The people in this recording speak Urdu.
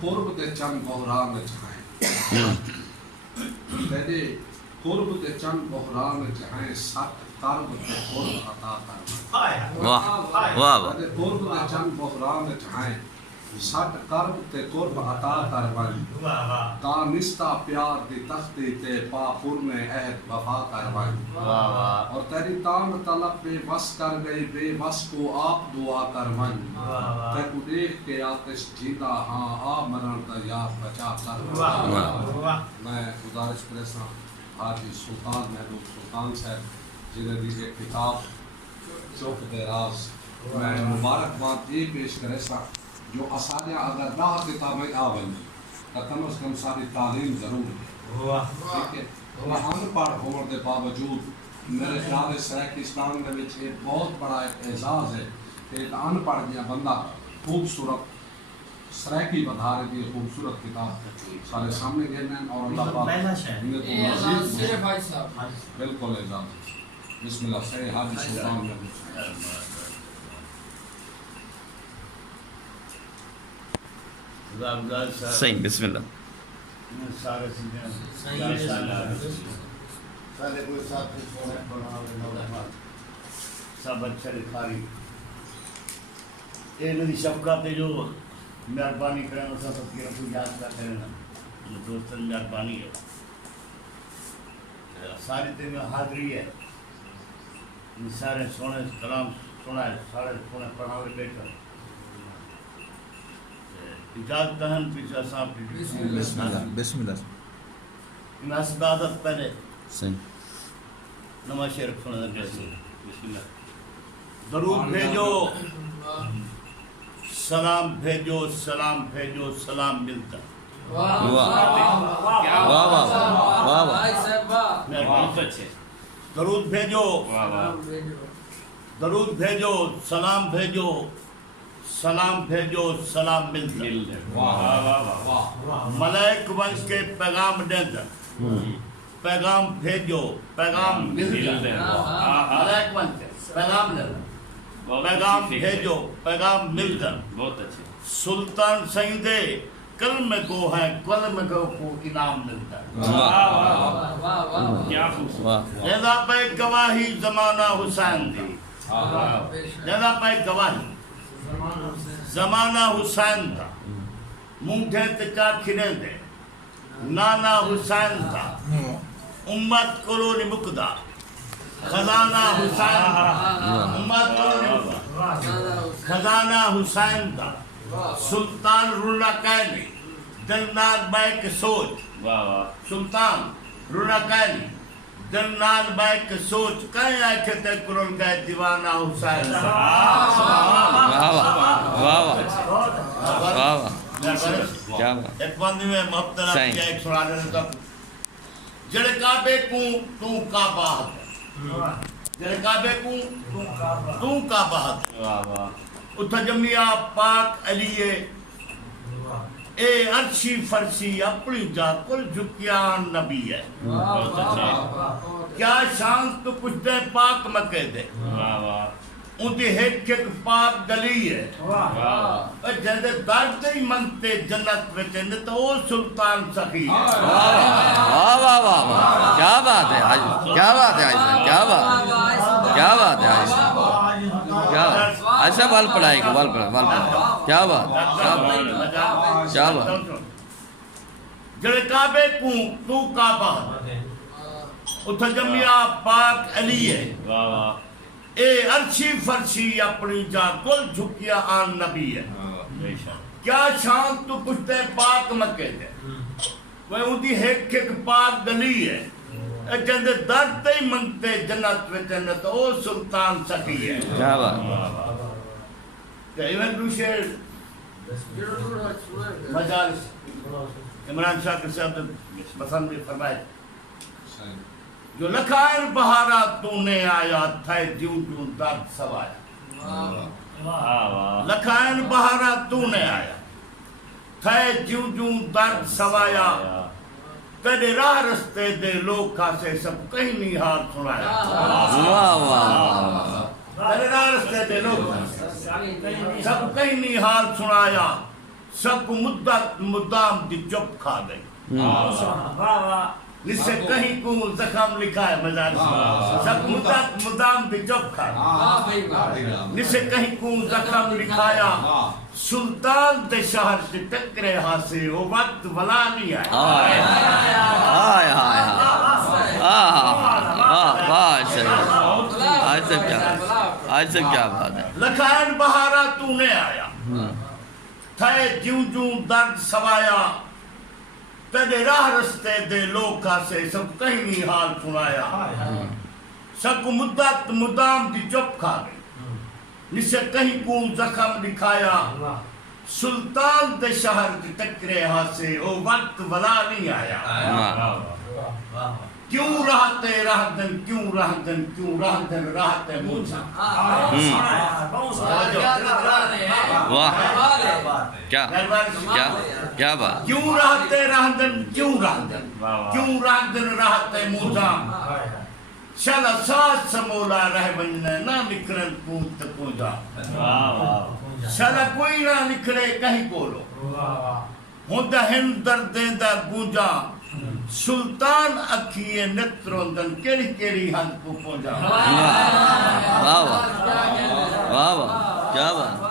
قرب دے چند بحران چاہیں تیرے قرب دے چند بحران چاہیں سٹ قرب دے قرب عطا فرمائے واہ واہ واہ تیرے قرب دے چند بحران چاہیں سٹ قرب تے قرب عطا فرمائے دانستہ پیار دی تختی تے پاپور میں عہد وفا کروائی اور تیری تان طلب بے بس کر گئی بے بس کو آپ دعا کروائی تے کو دیکھ کے آتش جیتا ہاں آ مرن تیار بچا کروائی میں گزارش کرے سا حاجی سلطان محبوب سلطان صاحب جنہیں دی ایک کتاب چوک دے راز میں مبارکباد یہ پیش کرے سا جو اساتذہ اگر راہ کتابیں آون تو کم از کم ساری تعلیم ضرور ہے ٹھیک ہے ان پڑھ ہونے کے باوجود میرے خیال ہے سرائکستان میں ایک بہت بڑا ایک اعزاز ہے کہ ایک ان پڑھ گیا بندہ خوبصورت سرائکی بدھارے کی خوبصورت کتاب سارے سامنے گئے ہیں اور اللہ پاک انہیں تو مزید بالکل اعزاز بسم اللہ سے حاجی سلطان میں صحیح بسم اللہ سارے کوئی ساتھی سونے پڑھا سب اچھا لکھاری یہ میری شفقت جو مہربانی کریں سب کی رکھو یاد کا کرنا دوستن مہربانی ہے ساری دن حاضری ہے سارے سونے کلام سنا ہے سارے سونے پڑھا ہوئے بیٹھا اجازت دہن پیچھا صاحب بسم اللہ بسم اللہ مناسب عادت پہلے صحیح نماز شریف سنا جیسے بسم اللہ درود بھیجو سلام بھیجو سلام بھیجو سلام ملتا واہ واہ واہ واہ درود بھیجو درود بھیجو سلام بھیجو سلام بھیجو سلام ملتا ملائک ونش کے پیغام دیندر پیغام بھیجو پیغام ملتا ملائک ونش کے پیغام دیندر پیغام بھیجو پیغام ملتا بہت اچھے سلطان سیدے کلم کو ہے کلم کو انعام ملتا کیا خوبصورت جیسا پہ گواہی زمانہ حسین دی جیسا پہ گواہی زمانہ حسین تھا مونٹھے تکا کھنیں دے نانا حسین تھا امت کلونی مقدہ خزانہ حسین تھا امت کلونی مقدہ خزانہ حسین تھا سلطان رولہ کائنی دلناد بائک سوچ سلطان رولہ کائنی دلناد بائک سوچ کہیں آئے تے کرن گئے دیوانہ حسین تھا ایک بندی میں محبتنا کیا ایک سنانے تک جڑے کعبے کو تو کعبہ ہے جڑے کعبے کو تو کعبہ ہے اتھا جمعیہ پاک علیہ اے عرشی فرشی اپنی جا کل جھکیان نبی ہے کیا شان تو کچھ دے پاک مکہ دے ان دی ایک پاک گلی ہے جیسے درد ہی منتے جنت میں چندے تو وہ سلطان سخی ہے واہ واہ واہ کیا بات ہے کیا بات ہے کیا بات کیا بات ہے کیا ایسا بال پڑھائے گا بال پڑھائے کیا بات کیا بات جڑے کعبے کو تو کعبہ اتھا جمعیہ پاک علی ہے اے عرشی فرشی اپنی جا کل جھکیا آن نبی ہے کیا شان تو پشتے پاک مکے دے وہ ان دی ایک پاک گلی ہے جندے درد ہی منتے جنت میں جنت او سلطان سخی ہے کیا بات کہ ایویں دوشے مجالس عمران شاہ کے صاحب پسند بھی فرمائے جو لکھائن بہارا تو نے آیا تھے جیوں جیوں درد سوایا لکھائن بہارا تو نے آیا تھے جیوں جیوں درد سوایا کدے راہ رستے دے لوگ کھاسے سب کہیں نہیں حال سنایا واہ واہ کدے راہ رستے دے لوگ سب کہیں نہیں حال سنایا سک مدت مدام دی چپ کھا گئی جس سے کہیں کو زخم لکھا ہے مزار سک مدت مدام دی چپ کھا گئی جس سے کہیں کو زخم لکھایا سلطان دے شہر سے ٹکرے ہاسے وہ وقت بلا نہیں آیا ایسے کیا بات ہے لکھائن بہارا تو نے آیا تھے جوں جوں درد سوایا تیرے راہ رستے دے لوکا سے سب کہیں نہیں حال سنایا سب مدت مدام دی چپ کھا گئی جسے کہیں کو زخم دکھایا سلطان دے شہر دی ٹکرے ہاسے وہ وقت بلا نہیں آیا کیوں رہتے رہدن کیوں رہدن کیوں رہدن رہتے موجہ کیا بات کیوں رہتے رہدن کیوں رہدن کیوں رہدن رہتے موجہ شالا ساتھ سمولا رہ بننے نہ نکرن پونت پونجا شالا کوئی نہ نکلے کہیں بولو ہوندہ ہند دردیں دا گونجا سلطان اکھیے نتروندن کیڑی کیڑی ہن کو پونجا واہ واہ واہ واہ کیا بات